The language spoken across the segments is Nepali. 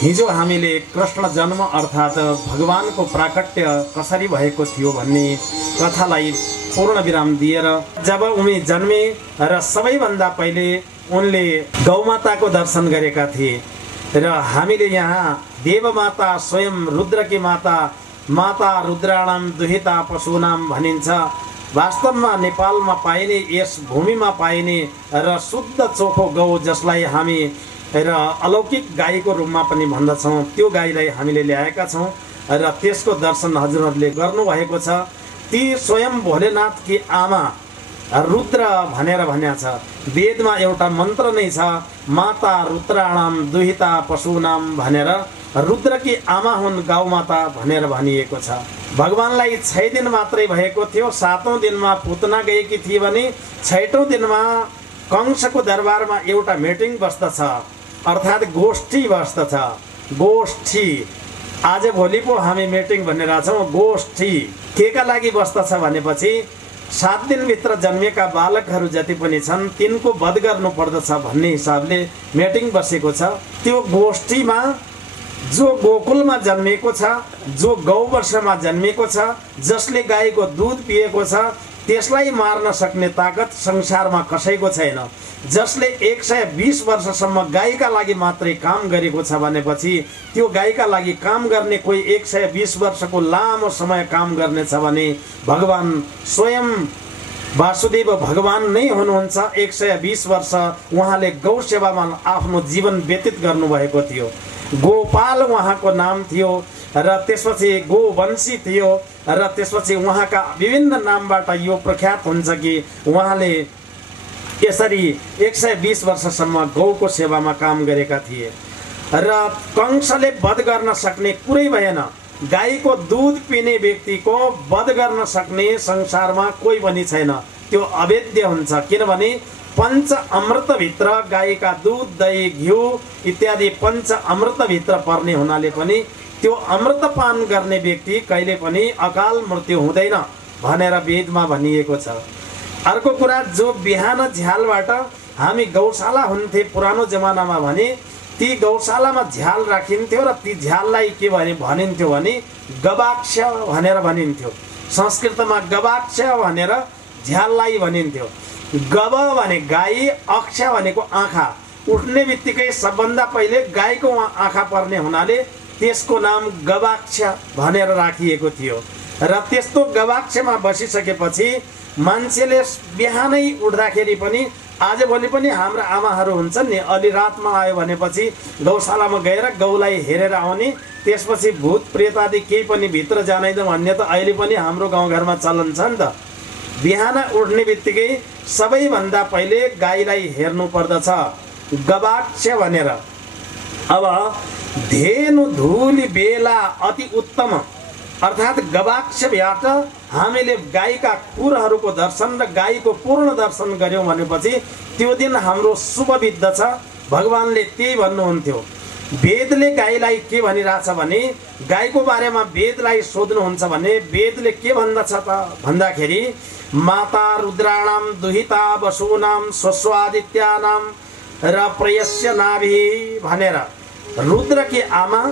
हिजो हामीले कृष्ण जन्म अर्थात् भगवानको प्राकट्य कसरी भएको थियो भन्ने कथालाई पूर्ण विराम दिएर जब उनी जन्मे र सबैभन्दा पहिले उनले गौमाताको दर्शन गरेका थिए र हामीले यहाँ देवमाता स्वयं रुद्रकी माता माता रुद्राणाम दुहिता पशुनाम भनिन्छ। वास्तवमा नेपालमा पाइने यस भूमिमा पाइने र शुद्ध चोखो गौ जसलाई हामी र अलौकिक गाईको रूपमा पनि भन्दछौँ, त्यो गाईलाई हामीले ल्याएका छौँ र त्यसको दर्शन हजुरहरूले गर्नुभएको छ। ती स्वयं भोलेनाथकी आमा रुद्र भनेर भनिएको छ। वेदमा एउटा मन्त्र नै छ, माता रुद्राणाम दुहिता पशुनाम भनेर रुद्रकी आमा हुन् गौमाता भनेर भनिएको छ। भगवानलाई 6 दिन मात्रै भएको थियो। 7औं दिनमा पुतना गएकी थिए भने 6औं दिनमा कंसको दरबारमा एउटा मिटिङ बस्दछ, अर्थात् गोष्ठी बस्दछ। गोष्ठी आज भोलि पो हामी मिटिङ भनिरहेका छौँ। गोष्ठी के का लागि बस्दछ भनेपछि 7 दिनभित्र जन्मेका बालकहरू जति पनि छन् तिनको वध गर्नु पर्दछ भन्ने हिसाबले मिटिङ बसेको छ। त्यो गोष्ठीमा जो गोकुलमा जन्मेको छ, जो गौवंशमा जन्मेको छ, जसले गाईको दुध पिएको छ, त्यसलाई मार्न सक्ने ताकत संसारमा कसैको छैन। जसले 120 वर्षसम्म गाईका लागि मात्रै काम गरेको छ भनेपछि त्यो गाईका लागि काम गर्ने कोही 120 वर्षको लामो समय काम गर्नेछ भने भगवान स्वयं वासुदेव भगवान नै हुनुहुन्छ। 120 वर्ष उहाँले गौ सेवामा आफ्नो जीवन व्यतीत गर्नुभएको थियो। गोपाल उहाँको नाम थियो र त्यसपछि गोवंशी थियो र त्यसपछि उहाँका विभिन्न नामबाट यो प्रख्यात हुन्छ कि उहाँले यसरी 120 वर्षसम्म गौको सेवामा काम गरेका थिए र कंसले वध गर्न सक्ने कुरै भएन। गाईको दूध पिने व्यक्तिको वध गर्न सक्ने संसारमा कोही पनि छैन, त्यो अवेद्य हुन्छ। किनभने पंच अमृतभित्र गाईका दूध दही घिउ इत्यादि पंच अमृतभित्र पर्ने हुनाले पनि त्यो अमृतपान गर्ने व्यक्ति कहिले पनि अकाल मृत्यु हुँदैन भनेर वेदमा भनिएको छ। अर्को कुरा, जो बिहान झ्यालबाट हामी गौशाला हुन्थे पुरानो जमानामा भने ती गौशालामा झ्याल राखिन्थ्यो र ती झ्याललाई के भनिन्थ्यो भने गवाक्ष भनेर भनिन्थ्यो। संस्कृतमा गवाक्ष भनेर झ्याललाई भनिन्थ्यो। गव भने गाई, अक्ष भनेको आँखा। उठ्ने बित्तिकै सबभन्दा पहिले गाईको आँखा पर्ने हुनाले त्यसको नाम गवाक्ष भनेर राखिएको थियो र त्यस्तो गवाक्षमा बसिसकेपछि मान्छेले बिहानै उठ्दाखेरि पनि आजभोलि पनि हाम्रा आमाहरू हुन्छन् नि, अलि रातमा आयो भनेपछि गौशालामा गएर गौलाई हेरेर आउने, त्यसपछि भूत प्रेत आदि केही पनि भित्र जाँदैन भन्ने त अहिले पनि हाम्रो गाउँघरमा चलन छ नि त। बिहान उठ्ने बित्तिकै सबैभन्दा पहिले गाईलाई हेर्नु पर्दछ गवाक्ष भनेर। अब धेनु धुली बेला अति उत्तम अर्थात् गवाक्षबाट हामीले गाईका खुरहरूको दर्शन र गाईको पूर्ण दर्शन गर्यौं भनेपछि त्यो दिन हाम्रो शुभ बित्दछ। भगवानले त्यही भन्नुहुन्थ्यो। वेदले गाईलाई के भनिरहेछ भने गाईको बारेमा वेदलाई सोध्नुहुन्छ भने वेदले के भन्दछ त भन्दाखेरि माता रुद्राणाम दुहिता वसुनाम स्वस्वादित्यानाम र प्रयस्य नाभि भनेर रुद्रकी आमा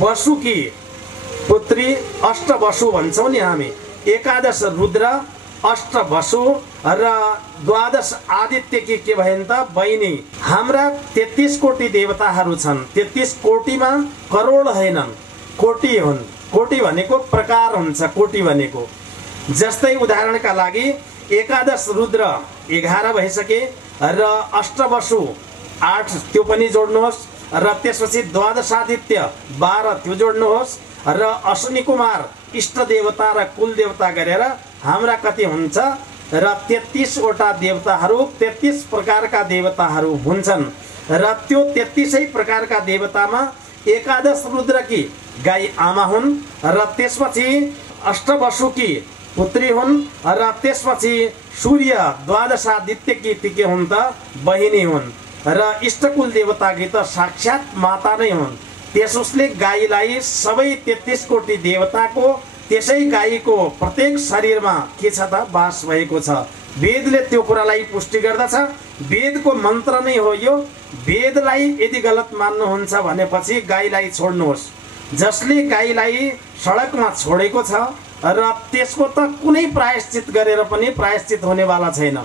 वसुकी पुत्री अष्टवसु भन्छौं नि हामी। 11 रुद्र, 8 वसु र 12 आदित्यकी के भएन त बहिनी। हाम्रा 33 कोटी देवताहरू छन्। 33 कोटीमा करोड हैनन्, कोटी हुन्। कोटी भनेको प्रकार हुन्छ, कोटी भनेको। जस्तै उदाहरणका लागि 11 रुद्र 11 भइसके र अष्टवसु 8 त्यो पनि जोड्नुहोस् र त्यसपछि 12 आदित्य 12 त्यो जोड्नुहोस् र अश्विनी कुमार इष्ट देवता र कुल देवता गरेर हाम्रा कति हुन्छ र 33 वटा देवताहरू 33 प्रकारका देवताहरू हुन्छन् र त्यो 33 प्रकारका देवतामा 11 रुद्रकी गाई आमा हुन् र त्यसपछि अष्टवसुकी पुत्री हुन् र त्यसपछि सूर्य 12 आदित्यकी के हुन् त बहिनी हुन् र इष्टकुल देवताकी त साक्षात माता नै हुन्। त्यसोस्ले गाईलाई सबै 33 कोटी देवताको त्यसै गाईको प्रत्येक शरीरमा के छ त वास भएको छ। वेदले त्यो कुरालाई पुष्टि गर्दछ। वेदको मन्त्र नै हो यो। वेदलाई यदि गलत मान्नुहुन्छ भनेपछि गाईलाई छोड्नुहोस्। जसले गाईलाई सडकमा छोडेको छ र त्यसको त कुनै प्रायश्चित गरेर पनि प्रायश्चित हुनेवाला छैन।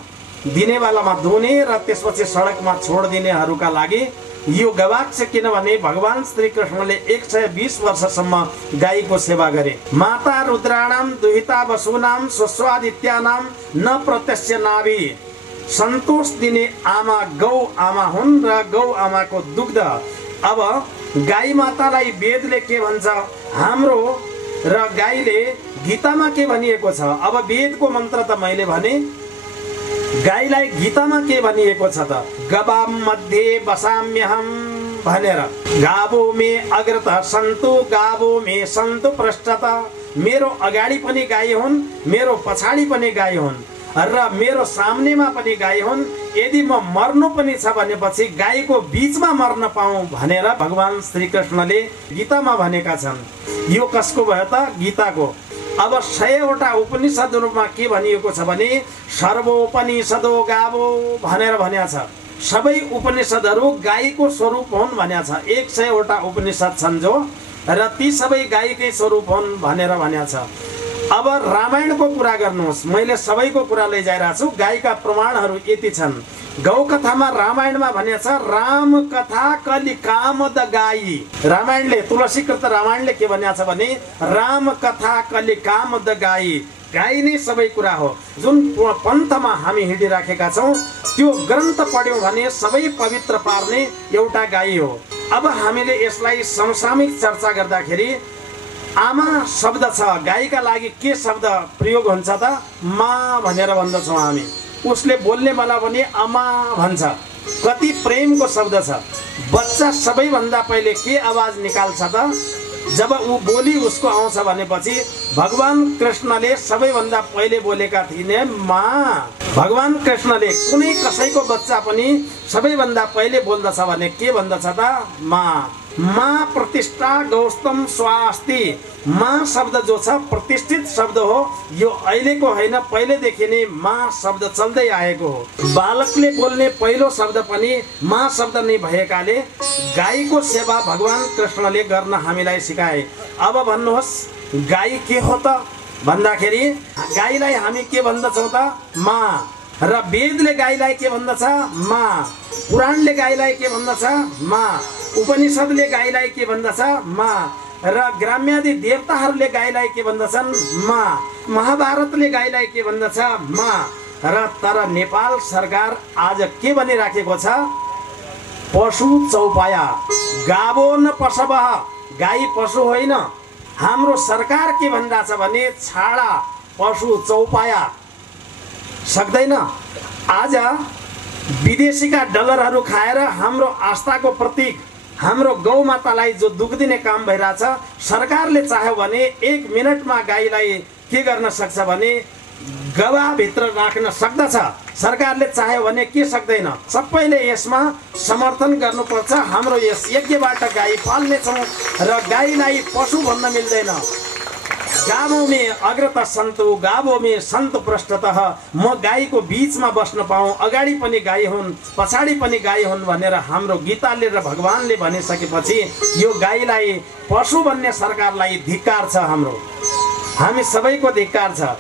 दिनेवालामा दुने र त्यसपछि सडकमा छोडिदिनेहरूका लागि यो गवाह छ, किनभने भगवान श्री कृष्णले 120 वर्षसम्म गाईको सेवा गरे। माता रुद्राणाम दुहिता वसुनाम स्वस्वादित्यानाम न प्रत्यक्ष नाभि। सन्तोष दिने आमा गौ आमा हुन् र गौ आमाको दुग्ध। अब गाई मातालाई वेदले के भन्छ हाम्रो र गाईले गीतामा के भनिएको छ। अब वेदको मन्त्र त मैले भने, गाईलाई गीतामा के भनिएको छ त, गवाम मध्ये बसाम्यहम भनेर। गावो मे अग्रत सन्तु गावो मे सन्तु पृष्ठत। मेरो अगाडि पनि गाई हुन्, मेरो पछाडि पनि गाई हुन् र मेरो सामनेमा पनि गाई हुन्। यदि म मर्नु पनि छ भनेपछि गाईको बीचमा मर्न पाऊँ भनेर भगवान श्री कृष्णले गीतामा भनेका छन्। यो कसको भयो त, गीताको। अब 100वटा उपनिषदहरूमा के भनिएको छ भने सर्वोपनिषदो गावो भनेर भनिएको छ। सबै उपनिषदहरू गाईको स्वरूप हुन् भनिएको छ। 100वटा उपनिषद छन् जो, र ती सबै गाईकै स्वरूप हुन् भनेर भनिएको छ। अब रामायणको कुरा गर्नुहोस्, मैले सबैको कुरा लैजाइरहेको छु। गाईका प्रमाणहरू यति छन्। गौ कथामा रामायणमा भनिएको छ राम कथा कलि कामद गाई। रामायणले, तुलसीकृत रामायणले के भनिएको छ भने राम कथा कलि कामद गाई। गाई नै सबै कुरा हो। जुन पन्थमा हामी हिँडिराखेका छौँ त्यो ग्रन्थ पढ्यौँ भने सबै पवित्र पार्ने एउटा गाई हो। अब हामीले यसलाई समसामयिक चर्चा गर्दाखेरि आमा शब्द छ, गाईका लागि के शब्द प्रयोग हुन्छ त, माँ भनेर भन्दछौँ हामी। उसले बोल्ने बेला पनि आमा भन्छ। कति प्रेमको शब्द छ। बच्चा सबैभन्दा पहिले के आवाज निकाल्छ त, जब ऊ बोली उसको आउँछ भनेपछि भगवान कृष्णले सबैभन्दा पहिले बोलेका थिए माँ। भगवान कृष्णले कुनै कसैको बच्चा पनि सबैभन्दा पहिले बोल्दछ भने के भन्दछ त, माँ। माँ प्रतिष्ठा गौस्तम स्वास्ति। माँ शब्द जो छ प्रतिष्ठित शब्द हो। यो अहिलेको होइन, पहिलेदेखि नै माँ शब्द चल्दै आएको हो। बालकले बोल्ने पहिलो शब्द पनि माँ शब्द नै भएकाले गाईको सेवा भगवान कृष्णले गर्न हामीलाई सिकाए। अब भन्नुहोस् गाई के हो त भन्दाखेरि गाईलाई हामी के भन्दछौँ त, माँ। र वेदले गाईलाई के भन्दछ, माँ। पुराणले गाईलाई के भन्दछ, माँ। उपनिषदले गाईलाई के भन्दछ, माँ। र ग्राम्यादि देवताहरूले गाईलाई के भन्दछन्, माँ। महाभारतले गाईलाई के भन्दछ, माँ। र तर नेपाल सरकार आज के भनिराखेको छ, पशु चौपाया। गावो न पशवः। गाई पशु होइन। हाम्रो सरकार के भनिरहेछ भने छाडा पशु चौपाया। सक्दैन। आज विदेशीका डलरहरू खाएर हाम्रो आस्थाको प्रतीक हाम्रो गौ मातालाई जो दुख दिने काम भइरहेछ, सरकारले चाह्यो भने 1 मिनटमा गाईलाई के गर्न सक्छ भने गवाभित्र राख्न सक्दछ। सरकारले चाह्यो भने के सक्दैन। सबैले यसमा समर्थन गर्नुपर्छ। हाम्रो यस यज्ञबाट गाई पाल्नेछौँ र गाईलाई पशु भन्न मिल्दैन। गावो में अग्रत सन्तु गावो में सन्तु पृष्ठतः। म गाईको बीचमा बस्न पाऊँ, अगाडि पनि गाई हुन् पछाडि पनि गाई हुन् भनेर हाम्रो गीताले र भगवानले भनिसकेपछि यो गाईलाई पशु भन्ने सरकारलाई धिक्कार छ। हामी सबैको धिक्कार छ।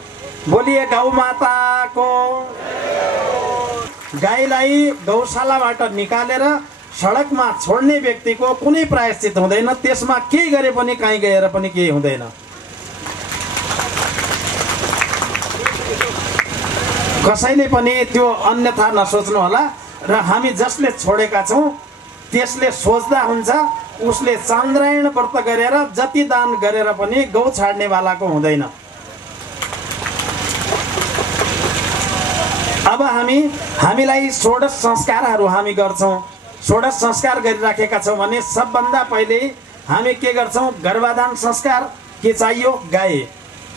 बोलिए गौ माताको। गाईलाई गौशालाबाट निकालेर सडकमा छोड्ने व्यक्तिको कुनै प्रायश्चित हुँदैन। त्यसमा केही गरे पनि कहीँ गएर पनि केही हुँदैन। कसैले पनि त्यो अन्यथा नसोच्नु होला। र हामी जसले छोडेका छौँ त्यसले सोच्दा हुन्छ उसले चन्द्रायण व्रत गरेर जति दान गरेर पनि गौ छाड्नेवालाको हुँदैन। अब हामीलाई षोडश संस्कारहरू हामी गर्छौँ। षोडश संस्कार गरिराखेका छौँ भने सबभन्दा पहिले हामी के गर्छौँ, गर्भाधान संस्कार के चाहियो, गाई।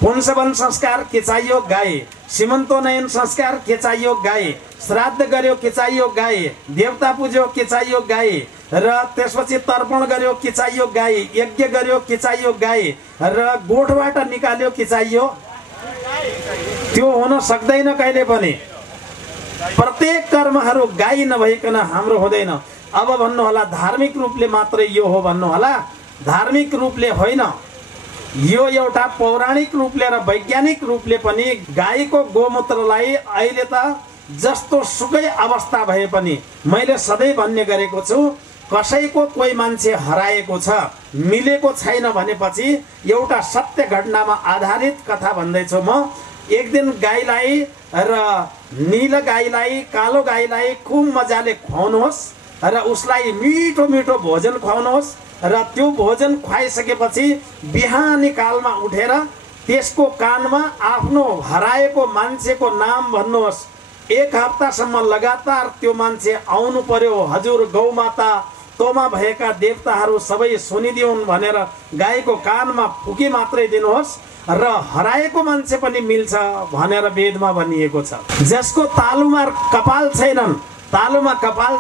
पुंसवन संस्कार के चाहियो, गाई। सीमन्तोन्नयन संस्कार के चाहियो, गाई। श्राद्ध गर्यो के चाहियो, गाई। देवता पुज्यो के चाहियो, गाई। र त्यसपछि तर्पण गर्यो के चाहियो, गाई। यज्ञ गर्यो के चाहियो, गाई। र गोठबाट निकाल्यो के चाहियो। त्यो हुन सक्दैन कहिले पनि। प्रत्येक कर्महरू गाई नभइकन हाम्रो हुँदैन। अब भन्नु होला धार्मिक रूपले मात्रै यो हो भन्नु होला, धार्मिक रूपले होइन, यो एउटा पौराणिक रूपले र वैज्ञानिक रूपले पनि गाईको गोमूत्रलाई अहिले त जस्तो सुकै अवस्था भए पनि मैले सधैँ भन्ने गरेको छु, कसैको कोही मान्छे हराएको छ, मिलेको छैन भनेपछि एउटा सत्य घटनामा आधारित कथा भन्दैछु म। एक दिन गाईलाई र नील गाईलाई कालो गाईलाई खूब मजाले खुवाउनुहोस् र उसलाई मिठो मिठो भोजन खुवाउनुहोस् र त्यो भोजन खुवाइसकेपछि बिहानी कालमा उठेर त्यसको कानमा आफ्नो हराएको मान्छेको नाम भन्नुहोस्। एक हप्तासम्म लगातार त्यो मान्छे आउनु पर्यो, हजुर गौमाता तोमा भएका देवताहरू सबै सुनिदिउन् भनेर गाईको कानमा फुकी मात्रै दिनुहोस् र हराएको मान्छे पनि मिल्छ भनेर वेदमा भनिएको छ। जसको तालुमा कपाल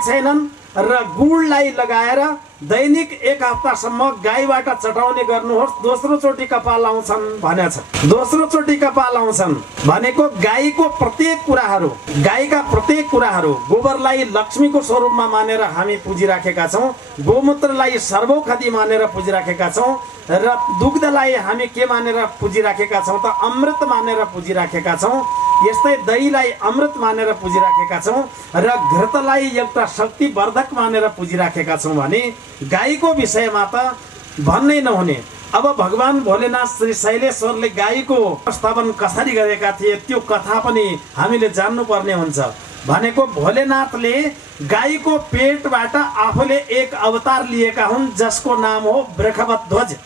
छैनन् र गुडलाई लगाएर दैनिक एक हप्तासम्म गाईबाट चटाउने गर्नुहोस्, दोस्रो चोटि कपाल आउँछन् भनेछ। दोस्रो चोटि कपाल आउँछन् भनेको गाईको प्रत्येक कुराहरू, गाईका प्रत्येक कुराहरू, गोबरलाई लक्ष्मीको स्वरूपमा मानेर हामी पुजिराखेका छौँ, गोमूत्रलाई सर्वौषधि मानेर पुजिराखेका छौँ र दुग्धलाई हामी के मानेर पुजिराखेका छौँ त अमृत मानेर पुजिराखेका छौँ। यस्तै दहीलाई अमृत मानेर पुजिराखेका छौँ र घृतलाई एउटा शक्तिवर्धक मानेर पुजिराखेका छौँ भने गाईको विषयमा त भन्नै नहुने। अब भगवान भोलेनाथ श्री शैलेश्वरले गाईको स्थापन कसरी गरेका थिए त्यो कथा पनि हामीले जान्नुपर्ने हुन्छ। भनेको भोलेनाथले गाईको पेटबाट आफूले एक अवतार लिएका हुन् जसको नाम हो वृषभध्वज।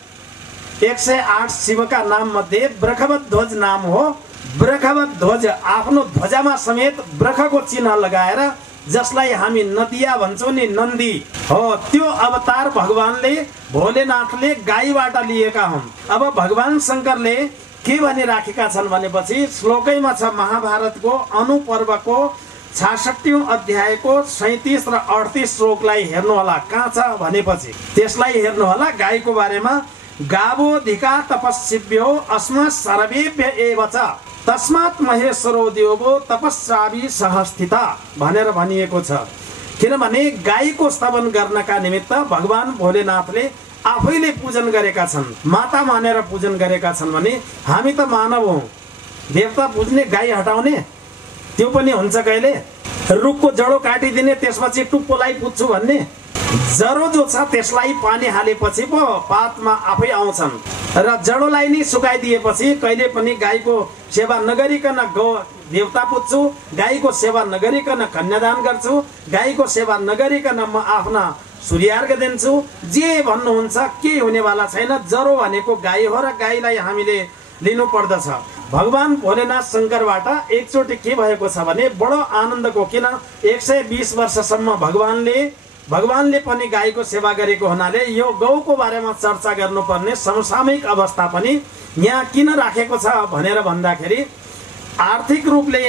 108 शिवका नाम मध्ये वृषभध्वज नाम हो। वृषभध्वज आफ्नो ध्वजामा समेत वृषको चिन्ह लगाएर, जसलाई हामी नदिया भन्छौँ नि, नन्दी हो, त्यो अवतार भगवानले भोलेनाथले गाईबाट लिएका हुन्। अब भगवान शङ्करले के भनिराखेका छन् भनेपछि श्लोकैमा छ, महाभारतको अनुपर्वको 66औं अध्यायको 37 र 38 श्लोकलाई हेर्नु होला। कहाँ छ भनेपछि त्यसलाई हेर्नु होला। गाईको बारेमा गावोधिका तपस्विभ्यो अस्मात् सर्वेभ्य एव च तस्मात् महेश्वरो देवो तपस्याभि सहस्थिता भनेर भनिएको छ। किनभने गाईको स्तवन गर्नका निमित्त भगवान भोलेनाथले आफैले पूजन गरेका छन्, माता मानेर पूजन गरेका छन् भने हामी त मानव हौँ। देवता पुज्ने, गाई हटाउने त्यो पनि हुन्छ कहिले। रुखको जडो काटिदिने, त्यसपछि टुप्पोलाई पुज्छु भन्ने, जरो जो छ त्यसलाई पानी हालेपछि पो पातमा आफै आउँछन् र जडोलाई नै सुकाइदिएपछि कहिले पनि गाईको सेवा नगरिकन देवता पुज्छु, गाईको सेवा नगरिकन कन्यादान गर्छु, गाईको सेवा नगरिकन म आफ्ना सूर्यार्घ दिन्छु, जे भन्नुहुन्छ के हुनेवाला छैन। जरो भनेको गाई हो र गाईलाई हामीले लिनु पर्दछ। भगवान भोलेनाथ शङ्करबाट एकचोटि के भएको छ भने बडो आनन्दको, किन 120 वर्षसम्म भगवानले पनि गाईको सेवा गरेको हुनाले यो गौको बारेमा चर्चा गर्नुपर्ने समसामयिक अवस्था पनि यहाँ किन राखेको छ भनेर भन्दाखेरि आर्थिक रूपले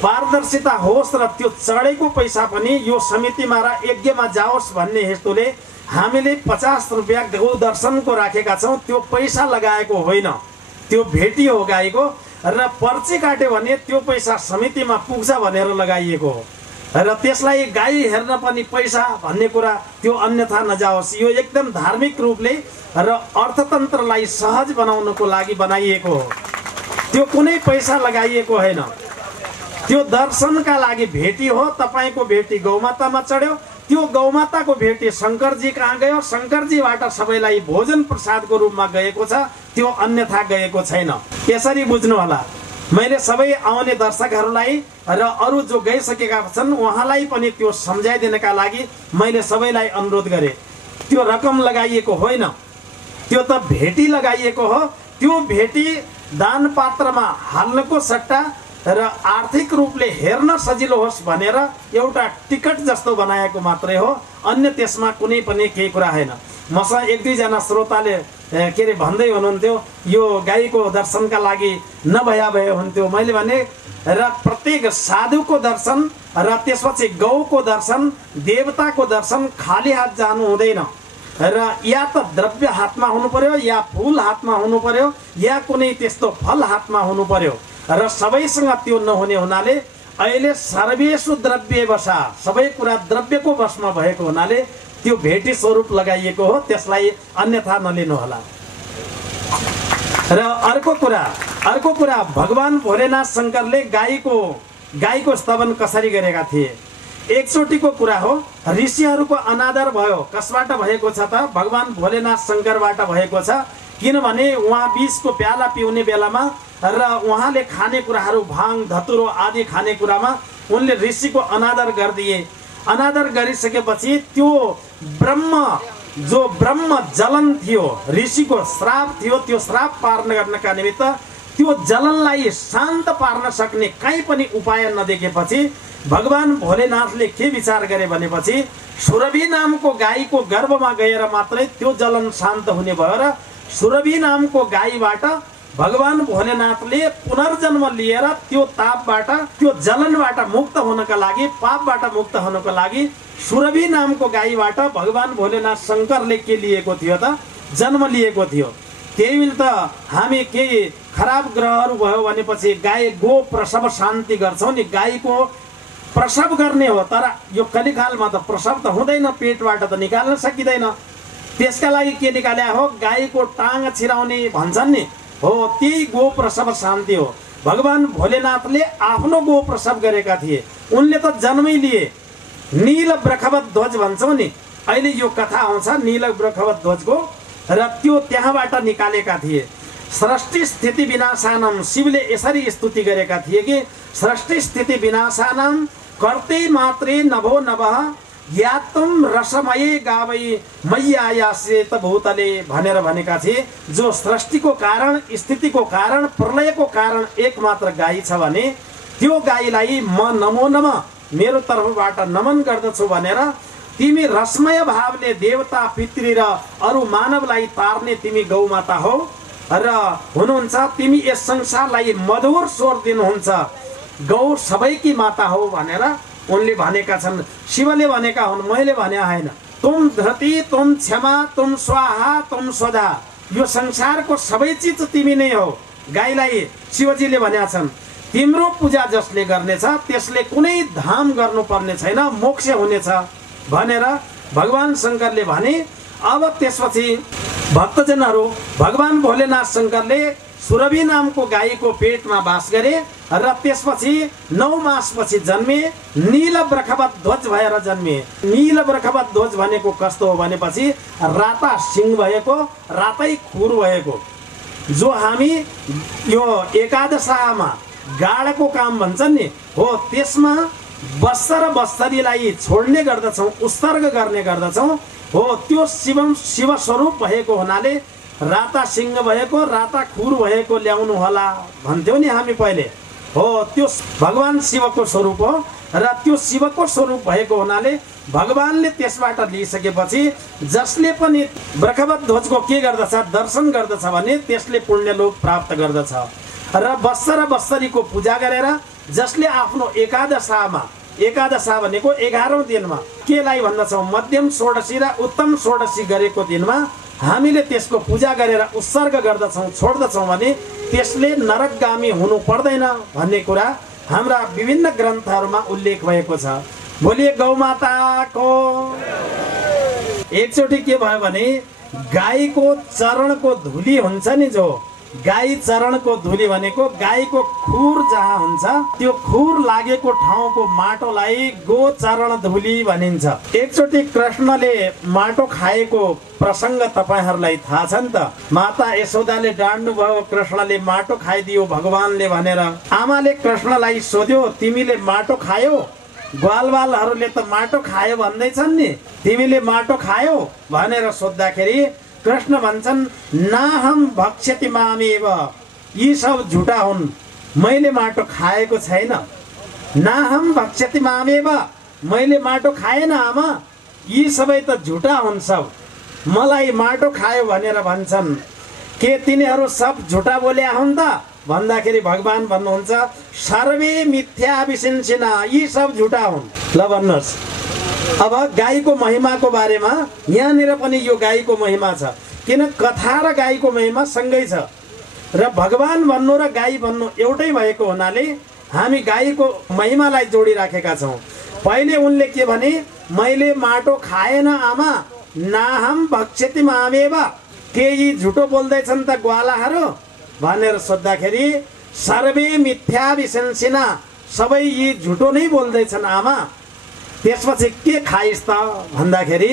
पारदर्शिता होस् र त्यो चढेको पैसा पनि यो समितिमा र यज्ञमा जाओस् भन्ने हेतुले हामीले 50 रुपियाँ गौ दर्शनको राखेका छौँ। त्यो पैसा लगाएको होइन, त्यो भेटी हो गाईको, र पर्ची काट्यो भने त्यो पैसा समितिमा पुग्छ भनेर लगाइएको हो र त्यसलाई गाई हेर्न पनि पैसा भन्ने कुरा त्यो अन्यथा नजाओस्। यो एकदम धार्मिक रूपले र अर्थतन्त्रलाई सहज बनाउनको लागि बनाइएको हो, त्यो कुनै पैसा लगाइएको होइन। त्यो दर्शनका लागि भेटी हो। तपाईँको भेटी गौमातामा चढ्यो, त्यो गौमाताको भेटी शङ्करजी कहाँ गयो, शङ्करजीबाट सबैलाई भोजन प्रसादको रूपमा गएको छ, त्यो अन्यथा गएको छैन। यसरी बुझ्नु होला। मैले सबै आउने दर्शकहरूलाई र अरू जो गइसकेका छन् उहाँलाई पनि त्यो सम्झाइदिनका लागि मैले सबैलाई अनुरोध गरेँ। त्यो रकम लगाइएको होइन, त्यो त भेटी लगाइएको हो। त्यो भेटी दान पात्रमा हाल्नको सट्टा र आर्थिक रूपले हेर्न सजिलो होस् भनेर एउटा टिकट जस्तो बनाएको मात्रै हो, अन्य त्यसमा कुनै पनि केही कुरा होइन। मसँग 1-2 जना श्रोताले के अरे भन्दै हुनुहुन्थ्यो यो गाईको दर्शनका लागि नभया भए हुन्थ्यो। मैले भने र प्रत्येक साधुको दर्शन र त्यसपछि गौको दर्शन, देवताको दर्शन खाली हात जानु हुँदैन र या त द्रव्य हातमा हुनु पर्यो, या फूल हातमा हुनु पर्यो, या कुनै त्यस्तो फल हातमा हुनु पर्यो र सबैसँग त्यो नहुने हुनाले अहिले सर्वेषु द्रव्य वशा, सबै कुरा द्रव्यको वशमा भएको हुनाले त्यो भेटी स्वरूप लगाइएको हो, त्यसलाई अन्यथा नलिनु होला। र अर्को कुरा भगवान भोलेनाथ शङ्करले गाईको स्तवन कसरी गरेका थिए। एकचोटिको कुरा हो, ऋषिहरूको अनादर भयो, कसबाट भएको छ त? भगवान भोलेनाथ शङ्करबाट भएको छ। किनभने उहाँ विषको प्याला पिउने बेलामा र उहाँले खानेकुराहरू भाङ धतुरो आदि खानेकुरामा उनले ऋषिको अनादर गरिदिए। अनादर गरिसकेपछि त्यो ब्रह्म जलन थियो, ऋषिको श्राप थियो, त्यो श्राप पार्न गर्नका निमित्त त्यो जलनलाई शान्त पार्न सक्ने कहीँ पनि उपाय नदेखेपछि भगवान भोलेनाथले के विचार गरे भनेपछि सुरभि नामको गाईको गर्भमा गएर मात्रै त्यो जलन शान्त हुने भयो र सुरभि नामको गाईबाट भगवान भोलेनाथले पुनर्जन्म लिएर त्यो तापबाट, त्यो जलनबाट मुक्त हुनका लागि, पापबाट मुक्त हुनको लागि सुरभि नामको गाईबाट भगवान भोलेनाथ शङ्करले के लिएको थियो त? जन्म लिएको थियो। त्यही बेला त हामी केही खराब ग्रहहरू भयो भनेपछि गाई गो प्रसव शान्ति गर्छौँ नि, गाईको प्रसव गर्ने हो, तर यो कलिकालमा त प्रसव त हुँदैन, पेटबाट त निकाल्न सकिँदैन। त्यसका लागि के निकाल्या हो? गाईको टाङ छिराउने भन्छन् नि, हो त्यही गो प्रसव शान्ति हो। भगवान भोलेनाथले आफ्नो गो प्रसव गरेका थिए। उनले त जन्मै लिए। नील वृषभत ध्वज भन्छौँ नि, अहिले यो कथा आउँछ नील वृषभत ध्वजको, र त्यो त्यहाँबाट निकालेका थिए। सृष्टि स्थिति विनाशानम, शिवले यसरी स्तुति गरेका थिए कि सृष्टि स्थिति विनाशानम कर्ते मात्रे नभो नभः यातुम रसमये गावै मैया श्वेत भूतले भनेर भनेका थिए। जो सृष्टिको कारण, स्थितिको कारण, प्रलयको कारण एकमात्र गाई छ भने त्यो गाईलाई म नमो नम, मेरो तर्फबाट नमन गर्दछु भनेर तिमी रसमय भावले देवता पितृ र अरू मानवलाई तार्ने तिमी गौमाता हो र हुनुहुन्छ। तिमी यस संसारलाई मधुर स्वर दिनुहुन्छ, गौ सबैकी माता हो भनेर उनले भनेका छन्। शिवले भनेका हुन्, मैले भने होइन। तुम धृति, तुम क्षमा, तुम स्वाहा, तुम स्वधा, यो संसारको सबै चिज तिमी नै हो। गाईलाई शिवजीले भनेका छन्, तिम्रो पूजा जसले गर्नेछ त्यसले कुनै धाम गर्नुपर्ने छैन, मोक्ष हुनेछ भनेर भगवान शङ्करले भने। अब त्यसपछि भक्तजनहरू भगवान भोलेनाथ शङ्करले सुरभि नामको गाईको पेटमा बास गरे र त्यसपछि 9 मासपछि जन्मे, नील वृषभत ध्वज भएर जन्मे। नील वृषभत ध्वज भनेको कस्तो हो भनेपछि राता सिंह भएको, रातै खुर भएको। जो हामी यो एकादशामा गाडाको काम भन्छन् नि, हो त्यसमा बस्तर बस्तरीलाई छोड्ने गर्दछौँ, उत्सर्ग गर्ने गर्दछौँ। हो त्यो शिव स्वरूप भएको हुनाले राता सिंह भएको, राता खुर भएको ल्याउनु होला भन्थ्यौँ नि हामी पहिले। हो त्यो भगवान शिवको स्वरूप हो र त्यो शिवको स्वरूप भएको हुनाले भगवानले त्यसबाट लिइसकेपछि जसले पनि वृषभत ध्वजको के गर्दछ, दर्शन गर्दछ भने त्यसले पुण्यलोक प्राप्त गर्दछ। र बस्तरीको पूजा गरेर जसले आफ्नो एकादशा भनेको 11औं दिनमा केलाई भन्दछौँ, मध्यम षोडशी र उत्तम षोडशी गरेको दिनमा हामीले त्यसको पूजा गरेर उत्सर्ग गर्दछौँ, छोड्दछौँ भने त्यसले नरकगामी हुनु पर्दैन भन्ने कुरा हाम्रा विभिन्न ग्रन्थहरूमा उल्लेख भएको छ। बोलिए गौमाताको। एकचोटि के भयो भने गाईको चरणको धुली हुन्छ नि, जो गाई चरणको धुली भनेको गाईको खुर जहाँ हुन्छ त्यो खुर लागेको ठाउँको माटोलाई गो चरण धुली भनिन्छ। एकचोटि कृष्णले माटो खाएको प्रसङ्ग तपाईहरूलाई थाहा छ नि त। माता यशोदाले डाँड्नु भयो, कृष्णले माटो खाइदियो भगवानले भनेर। आमाले कृष्णलाई सोध्यो, तिमीले माटो खायो? ग्वालवालहरूले त माटो खायो भन्दैछन् नि, तिमीले माटो खायो भनेर सोद्धाखेरि कृष्ण भन्छन्, नाहम भक्ष्यति मामेव, यी सब झुटा हुन्, मैले माटो खाएको छैन। नाहम भक्ष्यति मामेव, मैले माटो खाएन आमा, यी सबै त झुटा हुन्, सब मलाई माटो खायो भनेर भन्छन्। के तिनीहरू सब झुटा बोल्या हुन् त भन्दाखेरि भगवान भन्नुहुन्छ, सर्वे मिथ्या विशिन्सिना, यी सब झुटा हुन्। ल भन्नुहोस्, अब गाईको महिमाको बारेमा यहाँनिर पनि यो गाईको महिमा छ। किन कथा र गाईको महिमा सँगै छ र भगवान भन्नु र गाई भन्नु एउटै भएको हुनाले हामी गाईको महिमालाई जोडिराखेका छौँ। पहिले उनले के भने, मैले माटो खाएन आमा नाहम भक्षति मामेव, के यी झुटो बोल्दैछन् त ग्वालाहरू भनेर सोद्धाखेरि सर्वे मिथ्या विशंसिना, सबै यी झुटो नै बोल्दैछन् आमा। त्यसपछि के खाइस् त भन्दाखेरि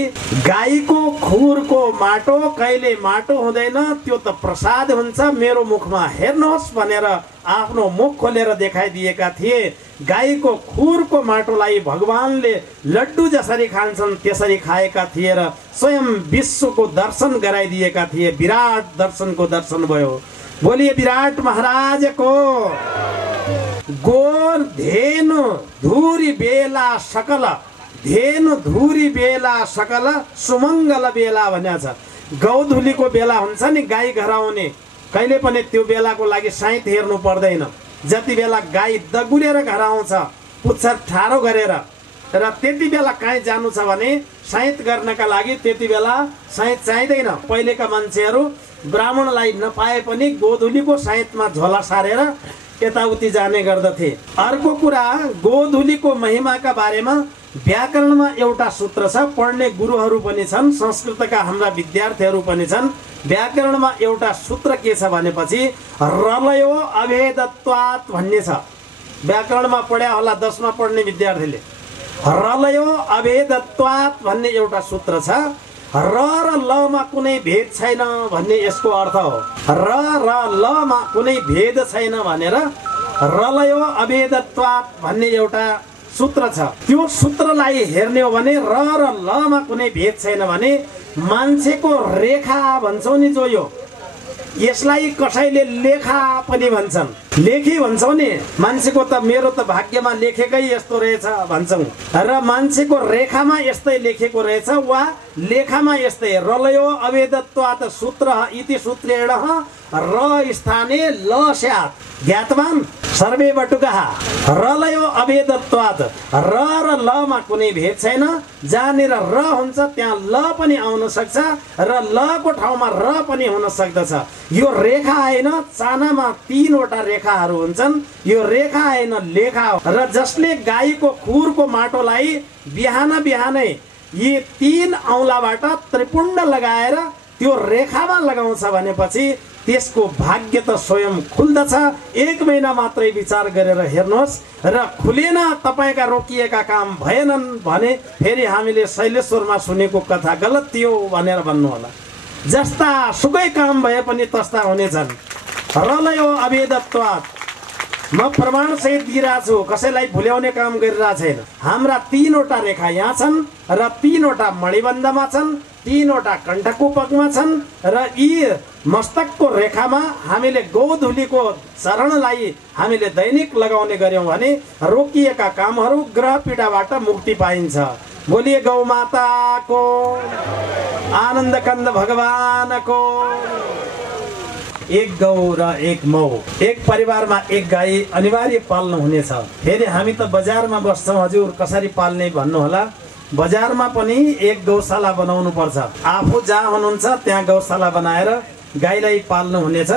गाईको खुरको माटो कहिले माटो हुँदैन, त्यो त प्रसाद हुन्छ, मेरो मुखमा हेर्नुहोस् भनेर आफ्नो मुख खोलेर देखाइदिएका थिए। गाईको खुरको माटोलाई भगवानले लड्डु जसरी खान्छन् त्यसरी खाएका थिए र स्वयं विश्वको दर्शन गराइदिएका थिए। विराट दर्शनको दर्शन भयो। बोलिए विराट महाराजको। गोर धेनु धुरी बेला सकल, धेनु धुरी बेला सकल सुमङ्गल बेला भनेको छ। गौधुलीको बेला हुन्छ नि गाई घर आउने, कहिले पनि त्यो बेलाको लागि साइत हेर्नु पर्दैन। जति बेला गाई दगुरेर घर आउँछ पुच्छर ठाडो गरेर, र त्यति बेला कहीँ जानु छ भने साइत गर्नका लागि त्यति बेला साइत चाहिँदैन। पहिलेका मान्छेहरू ब्राह्मणलाई नपाए पनि गोधुलीको साइतमा झोला सारेर यताउति जाने गर्दथे। अर्को कुरा, गोधुलीको महिमाका बारेमा व्याकरणमा एउटा सूत्र छ, पढ्ने गुरुहरू पनि छन्, संस्कृतका हाम्रा विद्यार्थीहरू पनि छन्। व्याकरणमा एउटा सूत्र के छ भनेपछि रलयो अभेदत्वात् भन्ने छ। व्याकरणमा पढ्या होला 10 मा पढ्ने विद्यार्थीले। रलयो अभेदत्वात् भन्ने एउटा सूत्र छ। र र ल मा कुनै भेद छैन भन्ने यसको अर्थ हो। र र ल मा कुनै भेद छैन भनेर रलयो अभेदत्वात् भन्ने एउटा सूत्र छ। त्यो सूत्रलाई हेर्ने हो भने र र ल मा कुनै भेद छैन भने मान्छेको रेखा भन्छौ नि जो, यो यसलाई कसैले लेखा पनि भन्छन्। लेखी भन्छौ नि, मान्छेको त मेरो त भाग्यमा लेखेकै यस्तो रहेछ भन्छौँ, र मान्छेको रेखामा यस्तै लेखेको रहेछ वा लेखामा यस्तै। रलयो अभेदत्वात् सूत्र इति सूत्रेण र स्थाने ल स्यात् ज्ञातवान् सर्वे बटुकः। रलयो अभेदत्वात्, र र ल मा कुनै भेद छैन। जहाँनिर र हुन्छ त्यहाँ ल पनि आउन सक्छ र ल को ठाउँमा र पनि हुन सक्दछ। यो रेखा होइन, चानामा 3 वटा रेखाहरू हुन्छन्। यो रेखा होइन, लेखा हो। र जसले गाईको खुरको माटोलाई बिहान बिहानै यी 3 औँलाबाट त्रिपुण्ड लगाएर त्यो रेखामा लगाउँछ भनेपछि त्यसको भाग्य त स्वयं खुल्दछ। 1 महिना मात्रै विचार गरेर हेर्नुहोस्, र खुलेन, तपाईका रोकिएका काम भएनन् भने फेरि हामीले शैलेश्वरमा सुनेको कथा गलत थियो भनेर भन्नु होला। जस्ता सुकै काम भए पनि तस्ता हुनेछन्। रलयो अभेदत्वात्, म प्रमाण सहित दिइरहेको छु, कसैलाई भुल्याउने काम गरिरहेको छैन। हाम्रा 3 वटा रेखा यहाँ छन् र 3 वटा मणिबन्धमा छन्, 3 वटा कण्ठकुपकमा छन्, र यी मस्तकको रेखामा हामीले गौधुलीको चरणलाई हामीले दैनिक लगाउने गर्यौं भने रोकिएका कामहरू ग्रह पीडाबाट मुक्ति पाइन्छ। बोलिए गौ माताको, आनन्द कन्द भगवानको। एक गौ र एक मौ, एक परिवारमा एक गाई अनिवार्य पाल्नु हुनेछ। फेरि हामी त बजारमा बस्छौँ, हजुर कसरी पाल्ने भन्नु होला। बजारमा पनि एक गौशाला बनाउनु पर्छ। आफू जहाँ हुनुहुन्छ त्यहाँ गौशाला बनाएर गाईलाई पाल्नु हुनेछ,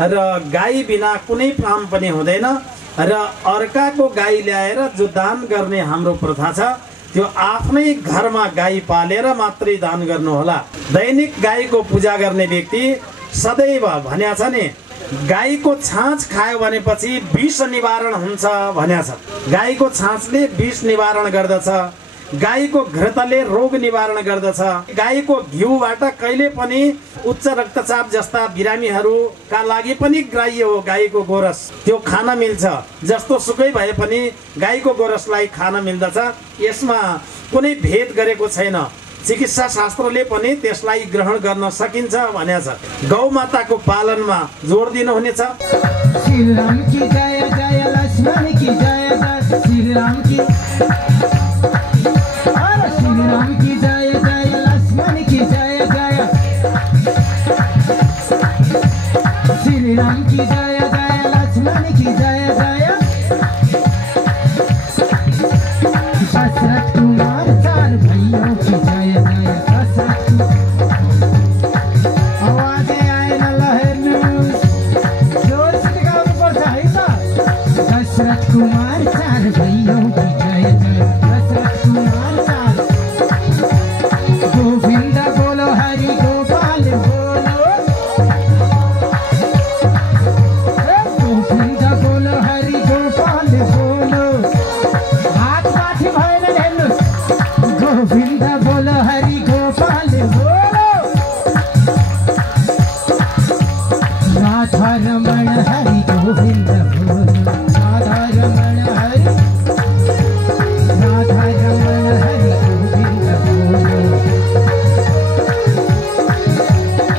र गाई बिना कुनै काम पनि हुँदैन। र अर्काको गाई ल्याएर जो दान गर्ने हाम्रो प्रथा छ, त्यो आफ्नै घरमा गाई पालेर मात्रै दान गर्नु होला। दैनिक गाईको पूजा गर्ने व्यक्ति सदैव भन्या छ नि, गाईको छाँच खायो भनेपछि विष निवारण हुन्छ भन्या छ। गाईको छाँचले विष निवारण गर्दछ, गाईको घृतले रोग निवारण गर्दछ। गाईको घिउबाट कहिले पनि उच्च रक्तचाप जस्ता बिरामीहरूका लागि पनि ग्राह्य हो। गाईको गोरस त्यो खान मिल्छ, जस्तो सुकै भए पनि गाईको गोरसलाई खान मिल्दछ। यसमा कुनै भेद गरेको छैन। चिकित्सा शास्त्रले पनि त्यसलाई ग्रहण गर्न सकिन्छ भनेको छ। गौ माताको पालनमा जोड दिनु हुनेछ। श्री राम की जय जय, लक्ष्मण की जय जय, श्री राम की, श्री राम की जय जय, लक्ष्मण की जय जय, श्री राम की जय जय, लक्ष्मण की जय जय, दशरथ कुमार 4 भाइयों की जय जय, आवाजें आए न लहर जोर से गाउनु पर्छ है त। दशरथ कुमार रमण हरि गोविंद